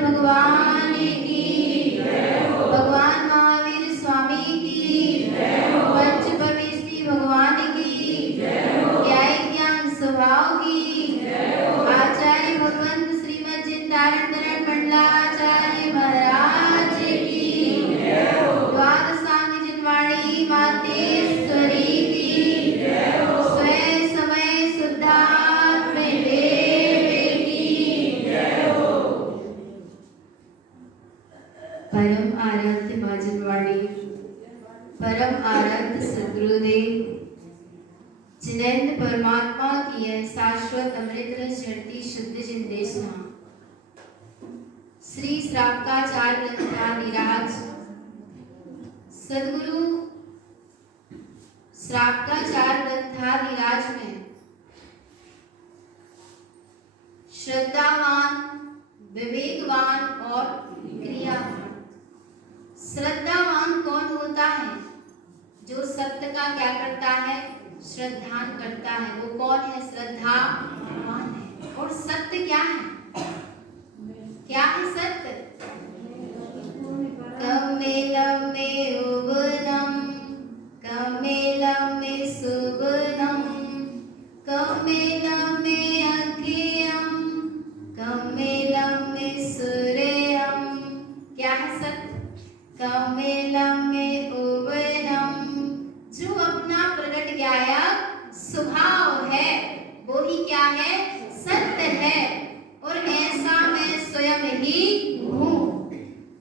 भगवान की भगवान महावीर स्वामी की पंच परमेश्वरी भगवान की ज्ञान ज्ञान स्वभाव की आचार्य भगवंत श्रीमद चिंतारण मंडलाचार्य महाराज की द्वादशांग जिनवाणी मातेश्वरी की स्वयं समय शुद्धात्म देव की परम आराध्य माजनवाड़ी परम आराध्य सद्गुरुदेव जिनेंद्र परमात्मा की है शाश्वत अमृत रस झरती शुद्ध जिंदेश श्री श्रावकाचार्य ग्रंथाधिराज सद्गुरु श्रावकाचार्य ग्रंथाधिराज में श्रद्धावान विवेकवान और क्रियावान। श्रद्धावान कौन होता है? जो सत्य का क्या करता है? श्रद्धान करता है। वो कौन है? श्रद्धावान है। और सत्य क्या है? क्या है सत्य? कमेलम में उबनम कमेलम में सुबनम कमेलम में अखियम कमेलम में सूर्यम। क्या है सत्य? कमेलम में उबनम जो अपना प्रगट ज्ञायक स्वभाव है वो ही क्या है? सत्य है। और ऐसा मैं स्वयं ही हूँ।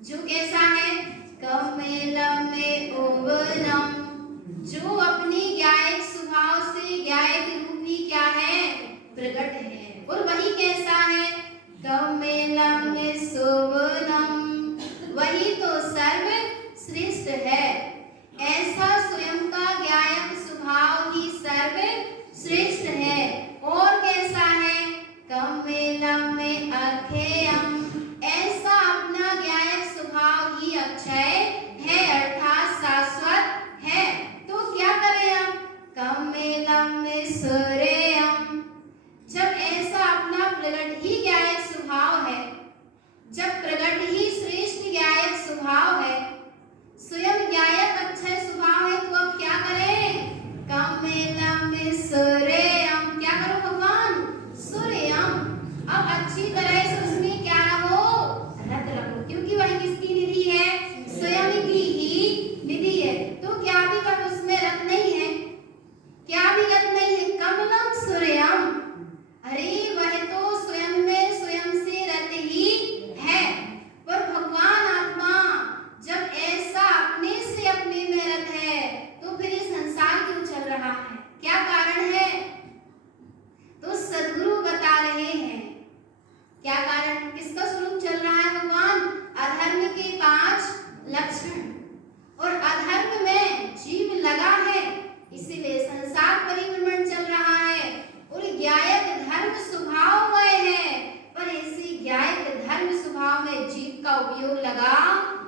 जो कैसा है? कमेलम में उबनम जो अपनी ज्ञायक स्वभाव से ज्ञायक रूपी क्या है? प्रगट है। और वही कैसा है? कमेलम में सुबनम वही तो सर्व श्रेष्ठ है। ऐसा स्वयं का ज्ञायक स्वभाव ही सर्व श्रेष्ठ है। और कैसा है? कमेलम में अक्षयम ऐसा अपना ज्ञायक स्वभाव ही अक्षय है अर्थात शाश्वत है। तो क्या करें हम? कमेलम में सूर्यम जब ऐसा अपना प्रगट ही ज्ञायक स्वभाव है, जब प्रगट ही श्रेष्ठ ज्ञायक स्वभाव है, स्वयं ज्ञायक अक्षय स्वभाव है, तो अब क्या करें? कमेलम में सूर्यम क्या करो भगवान? सूर्यम। अब अच्छी तरह से उसमें क्या रहो? रत रखो। क्योंकि वह किसकी निधि है? स्वयं की ही निधि है। तो क्या भी कब उसमें रत नहीं है? क्या भी रत नहीं है? कमलम सूर्यम अरे वह तो स्वयं में स्वयं से रत ही है। पर भगवान आत्मा जब ऐसा अपने से अपने में रत है तो फिर ये संसार क्यों चल रहा है? क्या कारण है? तो सद्गुरु बता रहे हैं क्या कारण, किसका स्वरूप चल रहा है भगवान? अधर्म के 5 लक्षण। और अधर्म में जीव लगा है इसीलिए संसार परिभ्रमण चल रहा है। और ज्ञायक धर्म स्वभाव में है पर ऐसे ज्ञायक धर्म स्वभाव में जीव का उपयोग लगा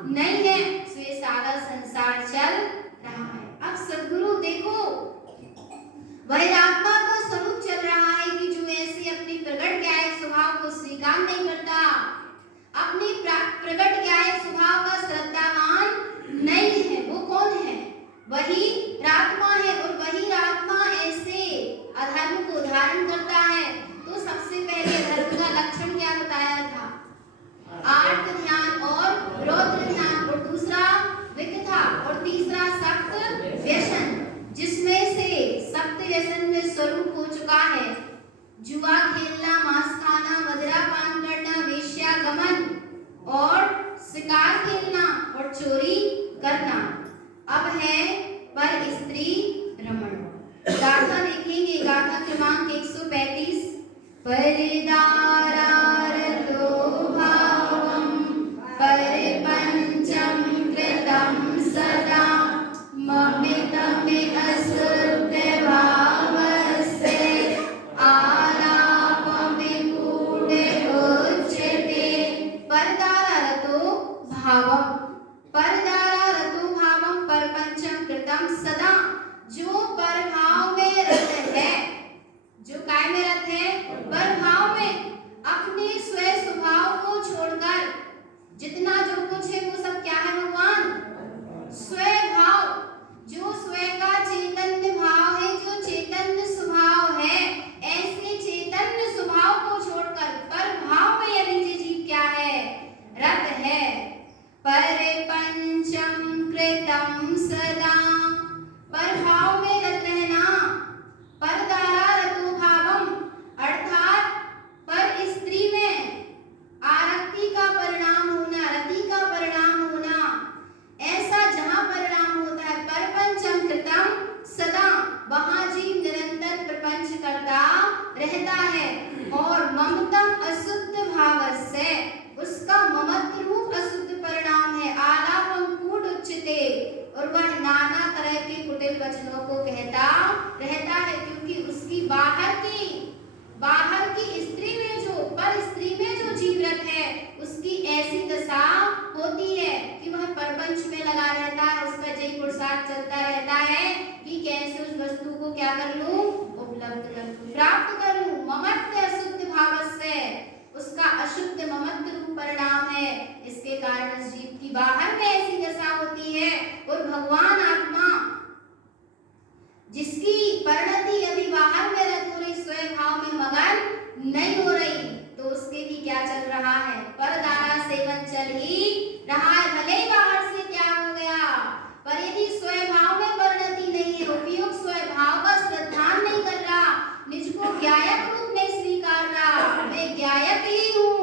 नहीं है। ये सारा संसार चल रहा है। अब सद्गुरु देखो वह आत्मा का स्वरूप चल रहा है कि जो ऐसे अपनी प्रगट ज्ञायक स्वभाव को स्वीकार नहीं करता, अपनी प्रगट ज्ञायक स्वभाव का श्रद्धावान नहीं है। वो कौन है? वही आत्मा है। और वही आत्मा ऐसे अधर्म को धारण करता है। तो सबसे पहले अधर्म का लक्षण क्या बताया था? आर्त ध्यान और रौद्र ध्यान। और दूसरा विकथा और तीसरा सप्त व्यसन, जिसमें से सप्त व्यसन में स्वरूप हो चुका है जुआ खेलना, मांस खाना, मदिरा पान करना, वेश्यागमन और शिकार खेलना और चोरी करना। अब है पर स्त्री रमण। गाथा देखेंगे, गाथा क्रमांक 135। परिदारारतो भावं परिपंचम कृतं सदा ममितमे असुते भावस्य आलापमे कूटे उच्यते। परिदारारतो भावं परदारारतो भावं परपंचम कृतं सदा जो परभाव में रत है, जो काय में रत है? परभाव में। अपने स्वयं स्वभाव को छोड़कर जितना जो कुछ है वो सब क्या है भगवान? स्वभाव। जो स्व का चैतन्य भाव है, जो चैतन्य स्वभाव है, ऐसे चैतन्य स्वभाव को छोड़कर पर भाव में यदि जीव क्या है? रत है। परपंचम कृतम सदा, पर भाव में रत रहना। परदारा रतो भावम, अर्थात पर स्त्री में आरक्ति का परिणाम होना, रति का परिणाम होना, ऐसा जहाँ परिणाम होता है परपंचम कृतम सदा, वहाँ जीव निरंतर प्रपंच करता रहता है। और ममतम अशुद्ध भावस्य, उसका ममत्व रूप अशुद्ध परिणाम है। आलापम कूट उच्चते, और वह नाना तरह के कुटिल वचनों को कहता रहता है, क्योंकि उसकी बाहर की स्त्री में जो पर स्त्री में जो जीवरत है उसकी ऐसी दशा होती है कि वह परपंच में लगा रहता है। उसका जय पुरुषार्थ चलता रहता है कि कैसे उस वस्तु को क्या कर लूं? उपलब्ध कर लूं, प्राप्त कर लूं। ममत्व अशुद्ध भावस्य, उसका अशुद्ध ममत्व रूप परिणाम है। इसके कारण उस जीव की बाहर में ऐसी दशा होती है। और भगवान आत्मा जिसकी परिणति अभी बाहर में रत हो रही, स्वभाव में मगन नहीं हो रही, तो उसके भी क्या चल रहा है? परदारा सेवन चल ही रहा है। भले ही बाहर से त्याग हो गया, पर यदि स्वभाव में परिणति नहीं है, उपयुक्त स्वभाव का श्रद्धान नहीं कर रहा, निज को ज्ञायक रूप में स्वीकार रहा, मैं ज्ञायक ही हूँ,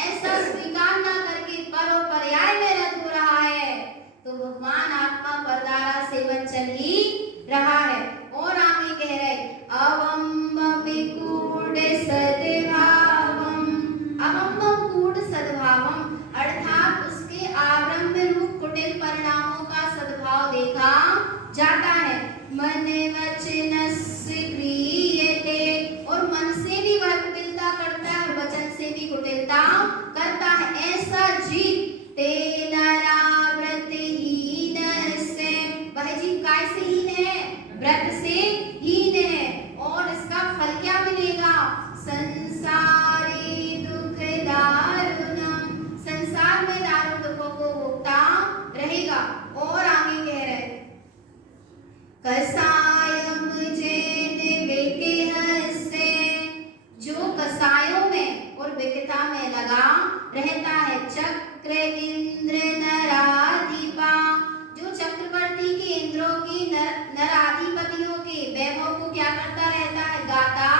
ऐसा स्वीकार ना करके पर और पर्याय में रत हो रहा है, तो भगवान आत्मा परदारा सेवन चल ही रहा है। और आगे कह रहे अवम विकूढ़ सद्भावम, अवम कूढ़ सद्भावम, अर्थात उसके आरंभ रूप कुटिल परिणामों का सद्भाव देखा जाता है। मन वचनस्य क्रियते, और मन से भी वह कुटिलता करता है, वचन से भी कुटिलता करता है। ऐसा जीव तेन वह जीव काय से हीन है? व्रत से हीन है। और इसका फल क्या मिलेगा? संसारी दुख दारुणम, संसार में दारुण दुखों को भोगता रहेगा। और आगे कह रहे कसायम जैन विकहस्य, जो कसायों में और विकता में लगा रहता है। चक्र इंद्र नराधिपा, जो चक्रवर्ती के इंद्रों की नराधिपतियों के वैभव को क्या करता रहता है? गाता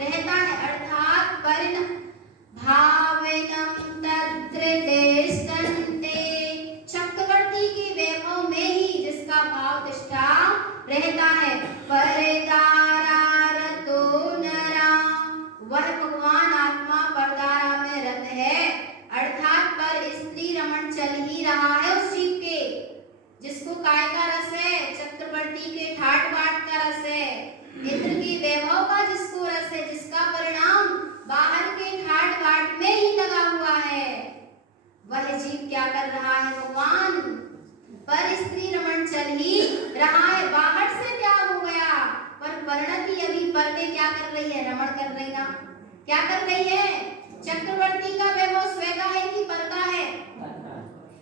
रहता है। अर्थात परिण भावनम तत्र तिष्ठन्ते, चक्रवर्ती के वैभव में ही जिसका भाव तिष्ठा रहता है। परदारा रतो नरा, वह भगवान आत्मा परदारा में रत है, अर्थात पर स्त्री रमण चल ही रहा है उस जीव के, जिसको काय का रस है? चक्रवर्ती के ठाट बाट का रस है, इंद्र के वैभव का जिसको रस है, जिसका परिणाम बाहर के ठाट बाट में ही लगा हुआ है, वह जीव क्या कर रहा है? भगवान पर स्त्री रमण चल ही रहा है। बाहर से त्याग हो गया, पर परिणति अभी पर में क्या कर रही है? रमण कर रही ना, क्या कर रही है? चक्रवर्ती का वैभव स्व का है कि पर का है?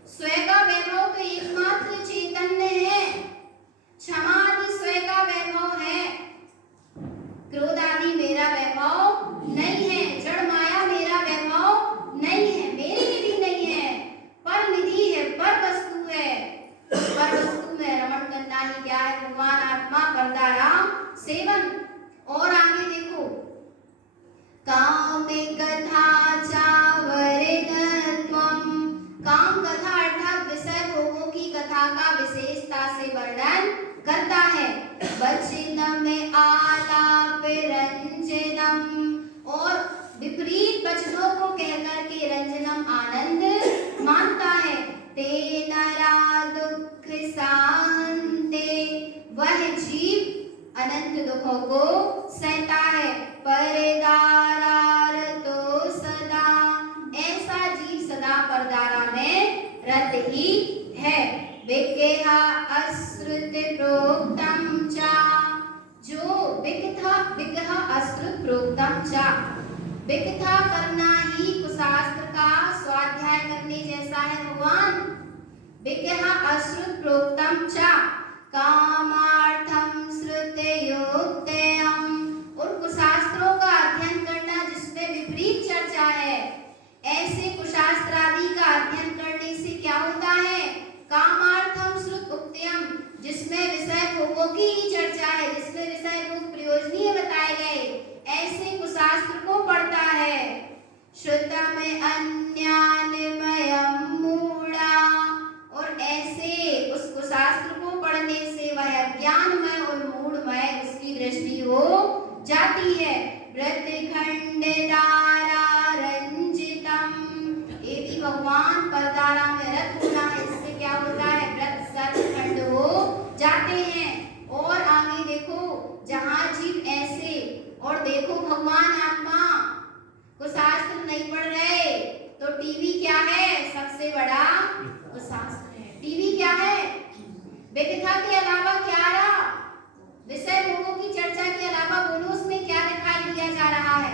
स्व का वैभव तो एकमात्र चैतन्य है, क्षमा आदि स्व का वैभव है, क्रोध आदि मेरा वैभव नहीं है, जड़ माया मेरा वैभव नहीं है, मेरी निधि नहीं है, पर निधि है, पर वस्तु है। पर वस्तु में रमण करना ही क्या है? भगवान आत्मा परदारा सेवन। और आगे देखो काम कथा चावरणत्वम, काम कथा अर्थात विषय भोगों की कथा का विशेषता से वर्णन करता है। वचन में आलाप रंजनम, और विपरीत वचनों को कहकर के रंजनम आनंद मानता है। तेनरा दुख सहन्ते, वह जीव अनंत दुखों को सहता है। परदारा रतो सदा, ऐसा जीव सदा परदारा में रत ही है। विकहा अश्रुत प्रोक्तम चा, जो विकहा अश्रुत प्रोक्तम चा, विकथा करना ही शास्त्र का स्वाध्याय करने जैसा है भगवान। विज्ञः अश्रुत प्रोक्तम च कामार्थम श्रुतयुक्तयम्। उन कुशास्त्रों का अध्ययन करना जिसमें विपरीत चर्चा है, ऐसे कुशास्त्र आदि का अध्ययन करने से क्या होता है? कामार्थम श्रुत उक्तयम्, जिसमें विषय भोगों की ही चर्चा है, जिसमें विषय भोग प्रयोजनीय बताए गए, ऐसे कुशास्त्र को पढ़ता है। श्रुतम अन्यान्मयम् मूढ़ा, और ऐसे उस कुशास्त्र को पढ़ने से वह अज्ञानमय और मूढ़मय उसकी दृष्टि हो जाती है। यदि भगवान परदारा में रत होना है, इससे क्या होता है? व्रत सचखंड हो जाते हैं। और आगे देखो, जहाँ जीव ऐसे, और देखो भगवान आत्मा कुशास्त्र नहीं पढ़ रहे तो टीवी क्या है? सबसे बड़ा कुशास्त्र है। टीवी क्या है? विकथा के अलावा क्या रहा? विषय भोगों की चर्चा के अलावा बोलो उसमें क्या दिखाई दिया जा रहा है?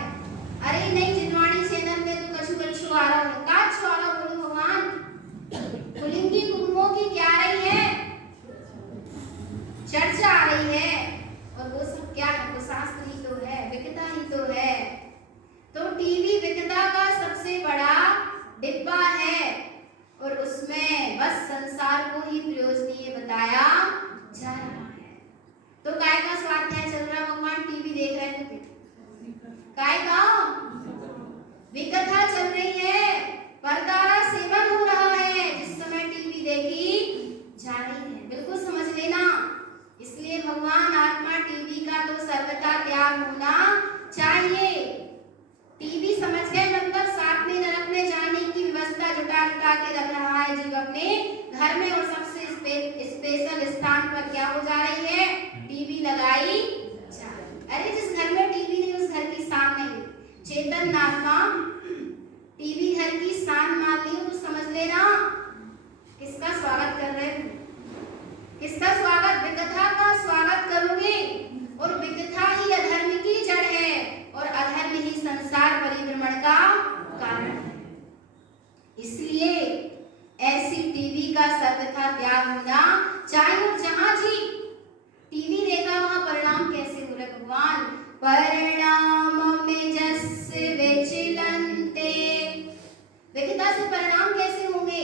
अरे नहीं, जिनवाणी चैनल में तो कछु कछु आ रहा है, काछ आ रहा, बोलो भगवान। पुलिंगी कुटुंबों की क्या रही है? चर्चा आ रही है, और वो सब क्या है? कुशास्त्र ही तो है, विकथा ही तो है। तो टीवी विकथा का सबसे बड़ा डिब्बा है, और उसमें बस संसार को ही प्रयोजनीय बताया जा रहा है। तो काय का स्वाध्याय चल रहा? भगवान टीवी देख रहे थे, काय का विकथा चल रही है, पर्दा सेवन हो रहा है, जिस समय टीवी देखी जा रही है। बिल्कुल समझ लेना। इसलिए भगवान आत्मा टीवी का तो सर्वथा त्याग होना चाहिए। टीवी समझ गए मतलब साथ में नरक में जाने की व्यवस्था जुटा के रख रहा है जीव अपने घर में, और सबसे स्पेशल स्थान पर क्या हो जा रही है? टीवी लगाई जा रही। अरे जिस घर में टीवी नहीं उस घर की शान नहीं। चेतन आत्मा टीवी घर की शान मान ली तो समझ लेना किसका स्वागत कर रहे हो? किसका स्वागत? विकथा का स्वागत करोगे, और विकथा ही अधर्म की जड़ है, और अधर्म ही संसार परिभ्रमण का कारण है। इसलिए ऐसी टीवी का सर्वथा त्याग होना चाहिए। और जहां जी टीवी देखा वहां परिणाम कैसे हो रहे? भगवान परिणाम में जस विचलन्ते, विकथा से परिणाम कैसे होंगे?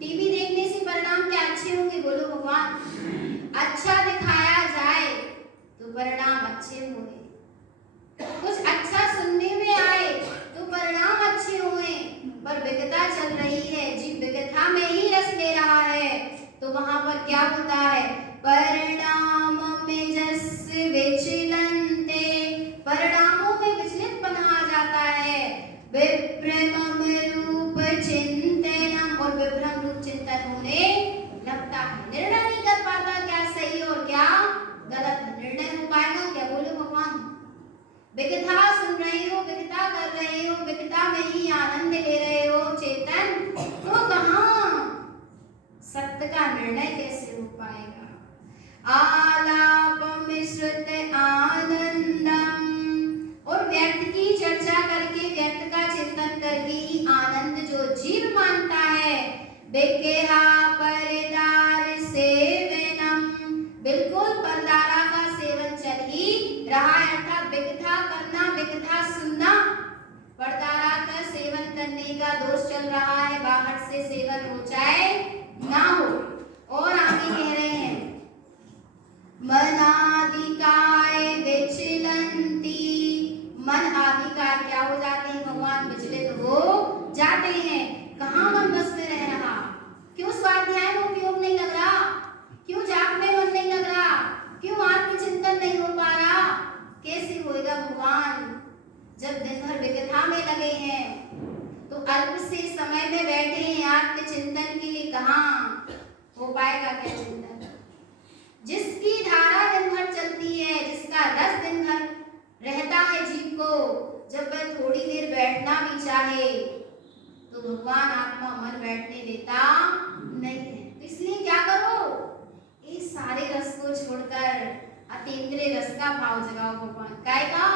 टीवी देखने से परिणाम क्या अच्छे होंगे? बोलो भगवान। अच्छा दिखाया जाए तो परिणाम अच्छे होंगे, कुछ अच्छा सुनने में आए तो परिणाम अच्छे हुए। पर विकथा चल रही है, जीव विकथा में ही रस ले रहा है, तो वहां पर क्या होता है? परिणाम में जस विचलन्ते, परिणामों में विचलित बना आ जाता है। विभ्रमम रूप चिंतनम, और विभ्रम रूप चिंतन होने लगता है। निर्णय नहीं कर पाता क्या सही और क्या गलत। निर्णय हो पाएगा क्या? बोलो भगवान। विकथा सुन रहे हो, विकथा कर रहे हो, विकथा में ही आनंद ले रहे हो चेतन, तो कहाँ सत्य का निर्णय कैसे हो पाएगा? आलापम श्रुत आनंदम, और व्यक्त की चर्चा करके, व्यक्त का चिंतन करके ही आनंद जो जीव मानता है। विकेहा परदार सेवनम, बिल्कुल परदारा का सेवन चल ही रहा है, अर्थात विकथा करना, विकथा सुनना, परदारा का सेवन करने का दोष चल रहा है। बाहर से सेवन हो चाहे ना हो। और आगे कह रहे हैं मनादिकाय विचलन्ति, मन आदि का क्या हो जाते हैं? भगवान विचलित हो जाते हैं। कहाँ मन बस में रह रहा? क्यों स्वाध्याय में उपयोग नहीं लग रहा? क्यों जाप में मन नहीं लग रहा? क्यों आत्मचिंतन नहीं हो पा रहा? कैसे होएगा भगवान? जब दिन भर विकथा में लगे हैं, तो अल्प से समय में बैठे हैं आत्मचिंतन के लिए, कहाँ हो पाएगा क्या चिंतन? जिसकी धारा दिन भर चलती है, जिसका रस दिन भर रहता है जीव को, जब वह थोड़ी देर बैठना भी चाहे तो भगवान आत्मा मन बैठने देता नहीं है। तो इसलिए क्या करो? इस सारे रस को छोड़कर अतीन्द्रिय रस का भाव जगाओ भगवान। काय का?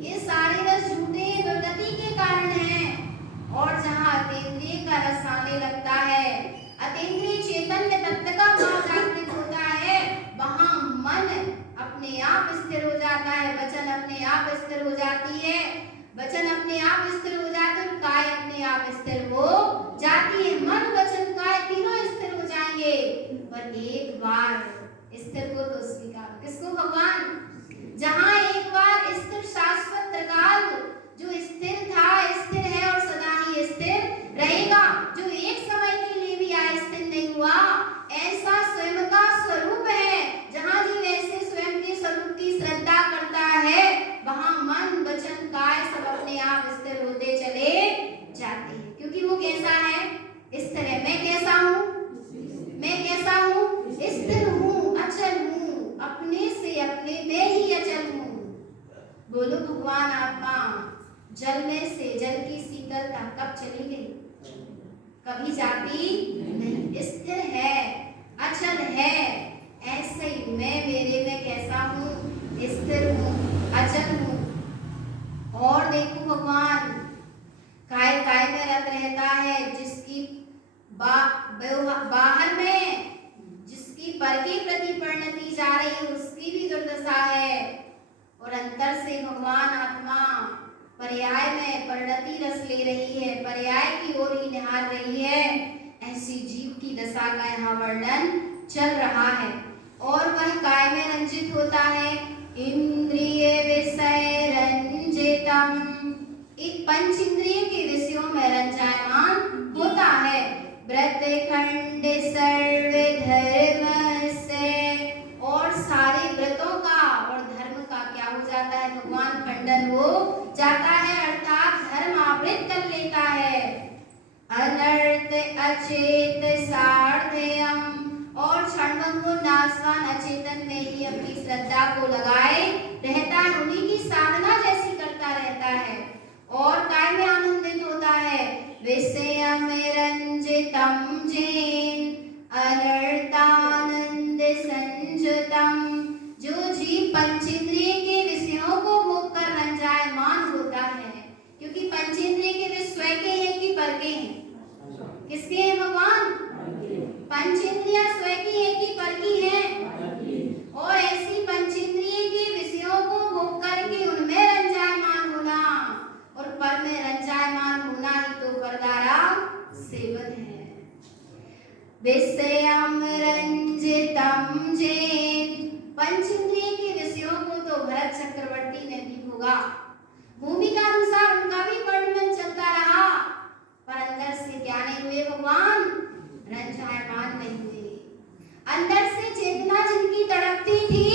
ये सारे रस झूठे दुर्गति के कारण हैं। अतीन्द्रिय चैतन्य तत्व का भाव जागृत होता है, वहां मन अपने आप स्थिर हो जाता है, वचन अपने आप स्थिर हो जाती है, वचन अपने आप स्थिर हो जाते हैं, काय अपने आप स्थिर हो जाती है। मन वचन काय तीनों स्थिर हो जाएंगे। पर एक बार स्थिर को तो स्वीकार किसको? भगवान। जहां एक बार स्थिर शाश्वत त्रिकाल जो स्थिर था, स्थिर है और सदा ही स्थिर रहेगा, जो एक समय के लिए भी अस्थिर नहीं हुआ, ऐसा स्वयं का स्वरूप है। जहां जी वैसे स्वयं के स्वरूप की श्रद्धा करता है, वहां मन वचन काय सब अपने आप स्थिर होते चले जाते हैं, क्योंकि वो कैसा है? स्थिर है। मैं कैसा हूँ? मैं कैसा हूँ? स्थिर हूँ, अचल हूँ, अपने से अपने में ही अचल हूँ। बोलो भगवान आत्मा जल में से जल की शीतलता कब चली गई? कभी जाती नहीं, स्थिर है, अचल है। ऐसे ही मैं मेरे में कैसा हूँ? स्थिर हूँ, अचल हूँ। और देखो भगवान काय काय में रत रहता है, जिसकी बाहर में जिसकी पर की प्रति परिणति जा रही है, उसकी भी दुर्दशा है। और अंतर से भगवान आत्मा पर्याय में परिणति रस ले रही है, पर्याय की ओर ही निहार रही है। ऐसी जीव की दशा का यहाँ वर्णन चल रहा है। और वह काय में रंजित होता है? इंद्रिय विषय रंजितम, एक पंच इंद्रिय के विषयों में रंजायमान होता है। व्रत खंड सर्व धर्म से, और सारे व्रतों का और धर्म का क्या हो जाता है? भगवान खंडन हो जाता है, अर्थात धर्म आवृत कर लेता है। अनर्थ अचेत सार्धयम, और क्षणभंगुर नाशवान अचेतन में ही अपनी श्रद्धा को लगाए रहता है, उन्हीं की साधना जैसी करता रहता है। और काय में आनंदित होता है? विषय में रंजितम जेन अनर्थानंद संजतम, जो जीव पंचेंद्रिय के विषयों को भोग कर रंजायमान होता है। क्योंकि पंचेंद्रिय के विषय स्वयं के हैं कि पर के हैं? किसके हैं भगवान? पंचेंद्रियां स्वयं की है कि पर की है? और ऐसी पंचेंद्रिय के विषयों को भोग करके उनमें रंजायमान होना, और पर में रंजायमान होना ही तो परदारा सेवन है। विषयम रंजितम जेन, पंचेंद्रिय के विषयों को तो भरत चक्रवर्ती ने भी भोगा, भूमि का अनुसार उनका भी वर्णन चलता रहा, पर अंदर से क्या नहीं हुए भगवान? रंजायमान नहीं हुए। अंदर से चेतना जिनकी तड़पती थी,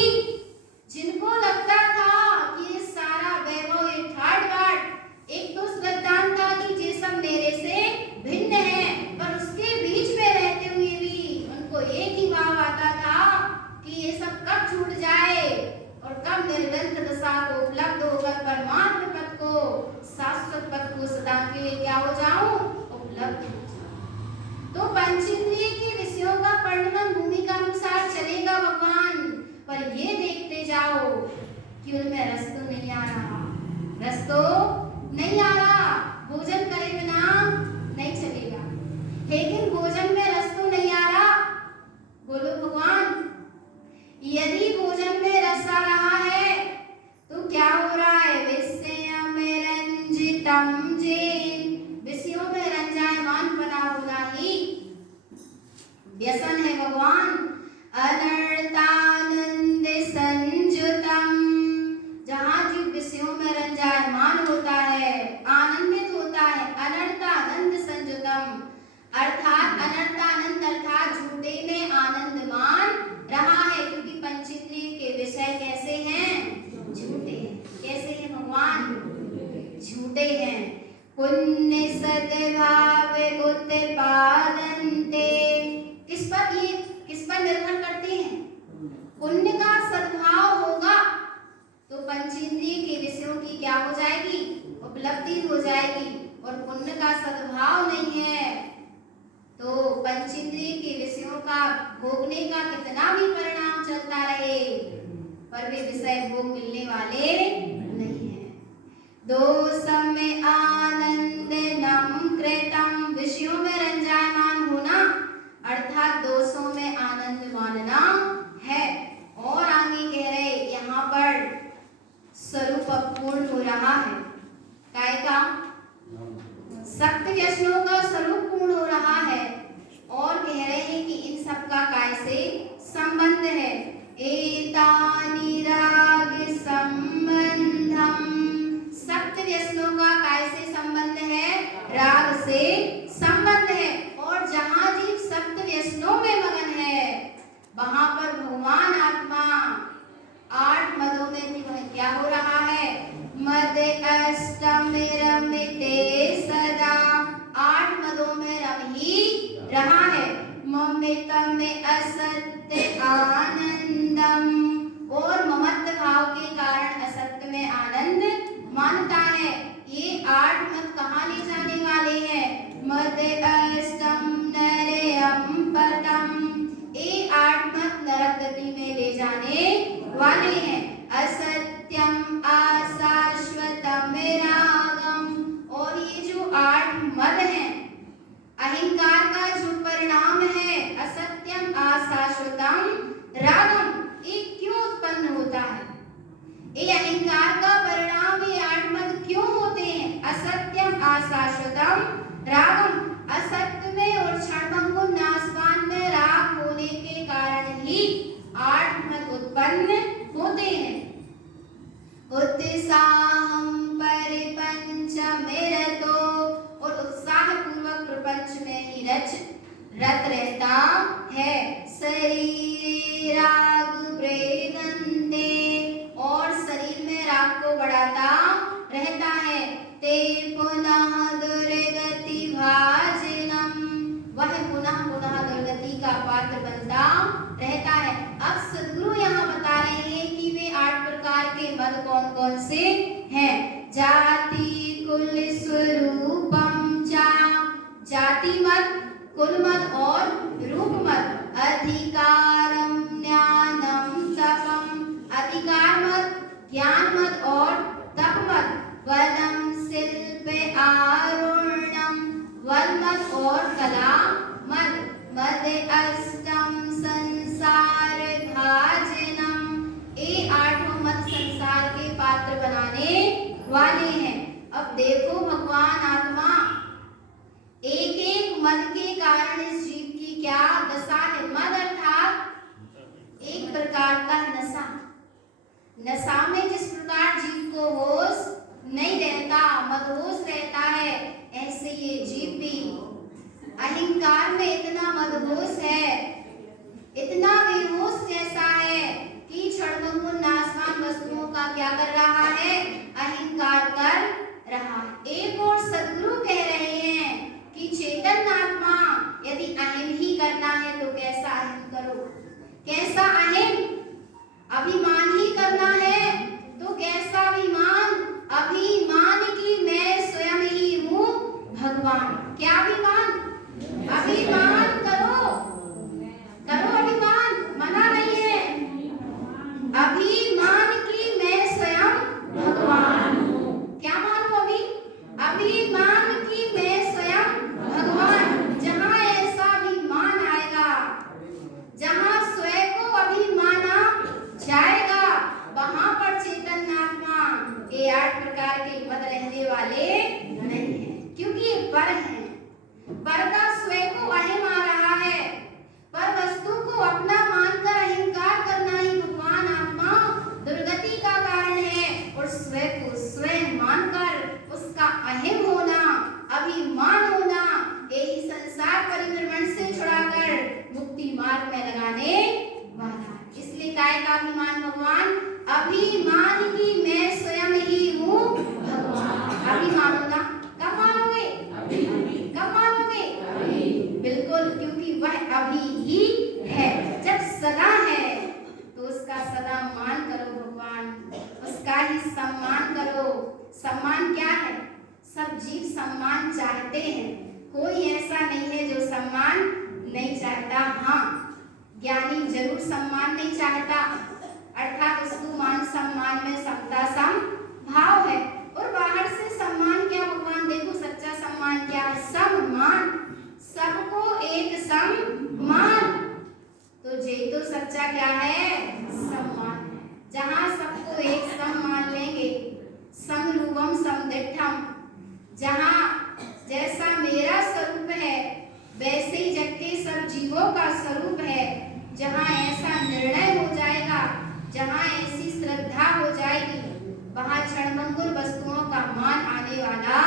जिनको लगता था कि ये सारा वैभव, ये ठाट बाट, एक तो श्रद्धांत था कि ये सब मेरे से भिन्न है, पर उसके बीच में रहते हुए भी उनको एक ही भाव आता था कि ये सब कब छूट जाए और कब निर्गंत दशा को उपलब्ध होकर परमात्म पद को, शाश्वत पद को सदा के लिए क्या हो जाऊं? उपलब्ध हो जाऊं। तो पंचेंद्रिय के विषयों का वर्णन भूमि का अनुसार चलेगा भगवान, पर ये देखते जाओ कि उनमें रस तो नहीं आ रहा, रस तो नहीं आ रहा। भोजन करे बिना नहीं चलेगा, लेकिन भोजन में रस तो नहीं आ रहा। बोलो भगवान, यदि भोजन में रस आ रहा है तो क्या हो रहा है? विषय में रंजितम जेन, विषयों में रंजायमान बना होना ही व्यसन है भगवान। अनर्थानंद संजुतम, जहां जीव विषयों में रंजायमान होता है, आनंदित होता है। अनर्थानंद संजुतम, अर्थात अनर्थानंद अर्थात झूठे में आनंद मान रहा है, क्योंकि पंचेंद्रिय के विषय कैसे हैं? झूठे हैं। कैसे हैं भगवान? झूठे हैं। पुण्य सद्भाव उत्पादन्ते, किस पर ये किस पर निर्भर करते हैं? पुण्य का सद्भाव होगा तो पंचेंद्रिय के विषयों की क्या हो जाएगी? उपलब्धि हो जाएगी। और पुण्य का सद्भाव नहीं है तो पंचेंद्रिय के विषयों का भोगने का कितना भी परिणाम चलता रहे, पर वे विषय भोग मिलने वाले नहीं है। दोषम में आनंद नम कृतम, विषयों में रंजायमान होना ममित में असत्य आनंदम, और ममत्व भाव के कारण असत्य में आनंद मानता है। ये 8 मत कहाँ ले जाने वाले हैं? मद अष्टम नरयम पदम, ये 8 मत नरक गति में ले जाने वाले हैं। असत्यम अशाश्वतम रागम, और ये जो 8 मद हैं, अहंकार का जो परिणाम है असत्यम अशाश्वतम रागम, ये क्यों उत्पन्न होता है? ये अहंकार का परिणाम ये 8 मद क्यों होते हैं? असत्यम अशाश्वतम रागम, असत्य में और क्षणभंगुर नाशवान में राग होने के कारण ही 8 मद उत्पन्न होते हैं। उत्साहम परिपंचमेरतो, और उत्साह पूर्वक प्रपंच में ही रत रहता है। शरीर राग प्रेदन्ते, और शरीर में राग को बढ़ाता रहता है। ते पुनः दुर्गति भाजनम, वह पुनः पुनः दुर्गति का पात्र बनता रहता है। अब सद्गुरु यहाँ बता रहे हैं कि वे 8 प्रकार के मद कौन कौन से हैं। जाति कुल स्वरूपम चा, जाति मत, कुल मत और रूप मत। अधिकारम ज्ञानम तपम, अधिकार मत, ज्ञान मत और तप मत। वलम शिल्प आरुण्यम, वन मत और कला मत। मद अष्टम संसार भाजनम, ये 8 मत संसार के पात्र बनाने वाले हैं। अब देखो भगवान आत्मा, एक एक मद के कारण इस जीव की क्या दशा है। मद अर्थात एक प्रकार का नशा। नशा में जिस प्रकार जीव को होश नहीं रहता, मदहोश रहता है, ऐसे ये जीव भी अहंकार में इतना मदहोश है, इतना बेहोश जैसा है कि क्षणभंगुर नाशवान वस्तुओं का क्या कर रहा है? अहंकार कर रहा है। एक और सद्गुरु कह रहे हैं कि चेतन आत्मा यदि अहम ही करना है तो कैसा अहम करो। कैसा अहम? अभिमान ही करना है तो कैसा अभिमान? अभिमान की मैं स्वयं ही हूँ भगवान। क्या अभिमान? अभिमान करो, करो अभिमान, मना नहीं है। अभिमान की मैं स्वयं भगवान हूँ। क्या मानो अभी? अभिमान की मैं स्वयं भगवान। जहाँ ऐसा अभिमान आएगा, जहाँ स्वयं को अभिमाना जाएगा, वहाँ पर चेतन आत्मा ये 8 प्रकार के मद रहने वाले नहीं है, क्योंकि ये पर है। पर का स्वयं को अहम आ रहा है, पर वस्तु को अपना मानकर अहंकार करना ही भगवान आत्मा दुर्गति का कारण है। और स्वयं को स्वयं मानकर उसका अहम होना, अभिमान होना, यही संसार परिभ्रमण से छुड़ाकर मुक्ति मार्ग में लगाने वाला। इसलिए काय का अभिमान भगवान? अभिमान की मैं स्वयं ही हूँ भगवान। अभी मानोगा? कब मानोगे? कब मानोगे? बिल्कुल, क्योंकि वह अभी ही है। जब सदा है तो उसका सदा मान करो भगवान, उसका ही सम्मान करो। सम्मान क्या है? सब जीव सम्मान चाहते हैं, कोई ऐसा नहीं है जो सम्मान नहीं चाहता। हाँ, ज्ञानी जरूर सम्मान नहीं चाहता, अर्थात उसको मान सम्मान में समता सम भाव है। और बाहर से सम्मान क्या भगवान? देखो सच्चा सम्मान क्या है? सम्मान, सबको एक सम्मान। तो जे तो सच्चा क्या है? सम्मान है। जहाँ सबको एक सम्मान लेंगे, समरूपम समदिठम, जहाँ जैसा मेरा स्वरूप है वैसे ही जग के सब जीवों का स्वरूप है। जहाँ ऐसा निर्णय हो जाएगा, जहाँ ऐसी श्रद्धा हो जाएगी, वहाँ क्षणभंगुर वस्तुओं का मान आने वाला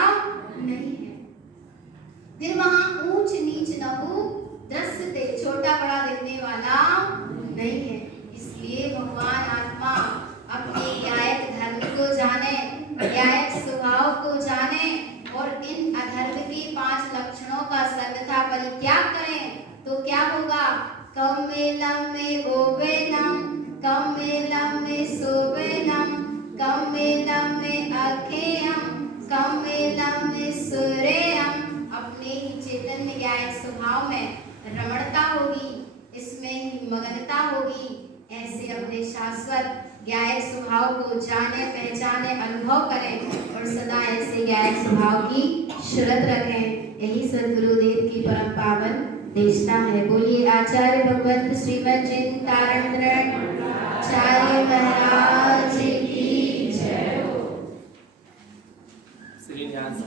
नहीं है। फिर वहाँ ऊंच नीच न हो, दृश्यते, छोटा बड़ा देखने वाला नहीं है। इसलिए भगवान आत्मा अपने न्यायिक धर्म को जाने, न्यायिक स्वभाव को जाने और इन अधर्म के 5 लक्षणों का सर्वथा परित्याग करें तो क्या होगा? कमेलं में ओवेनम, कमेलं में सोवेनम, कमेलं में अखेयम, कमेलं में सूर्यम। अपने ही चैतन्य ज्ञायक स्वभाव में रमणता होगी, इसमें ही मगनता होगी। ऐसे अपने शाश्वत ज्ञायक स्वभाव को जाने, पहचाने, अनुभव करें और सदा ऐसे ज्ञायक स्वभाव की शुरत रखें। यही सद्गुरुदेव की परम पावन देशना है। बोलिए आचार्य भगवंत श्रीमद चिंतामणि आचार्य महाराज की जय हो। श्री न्यास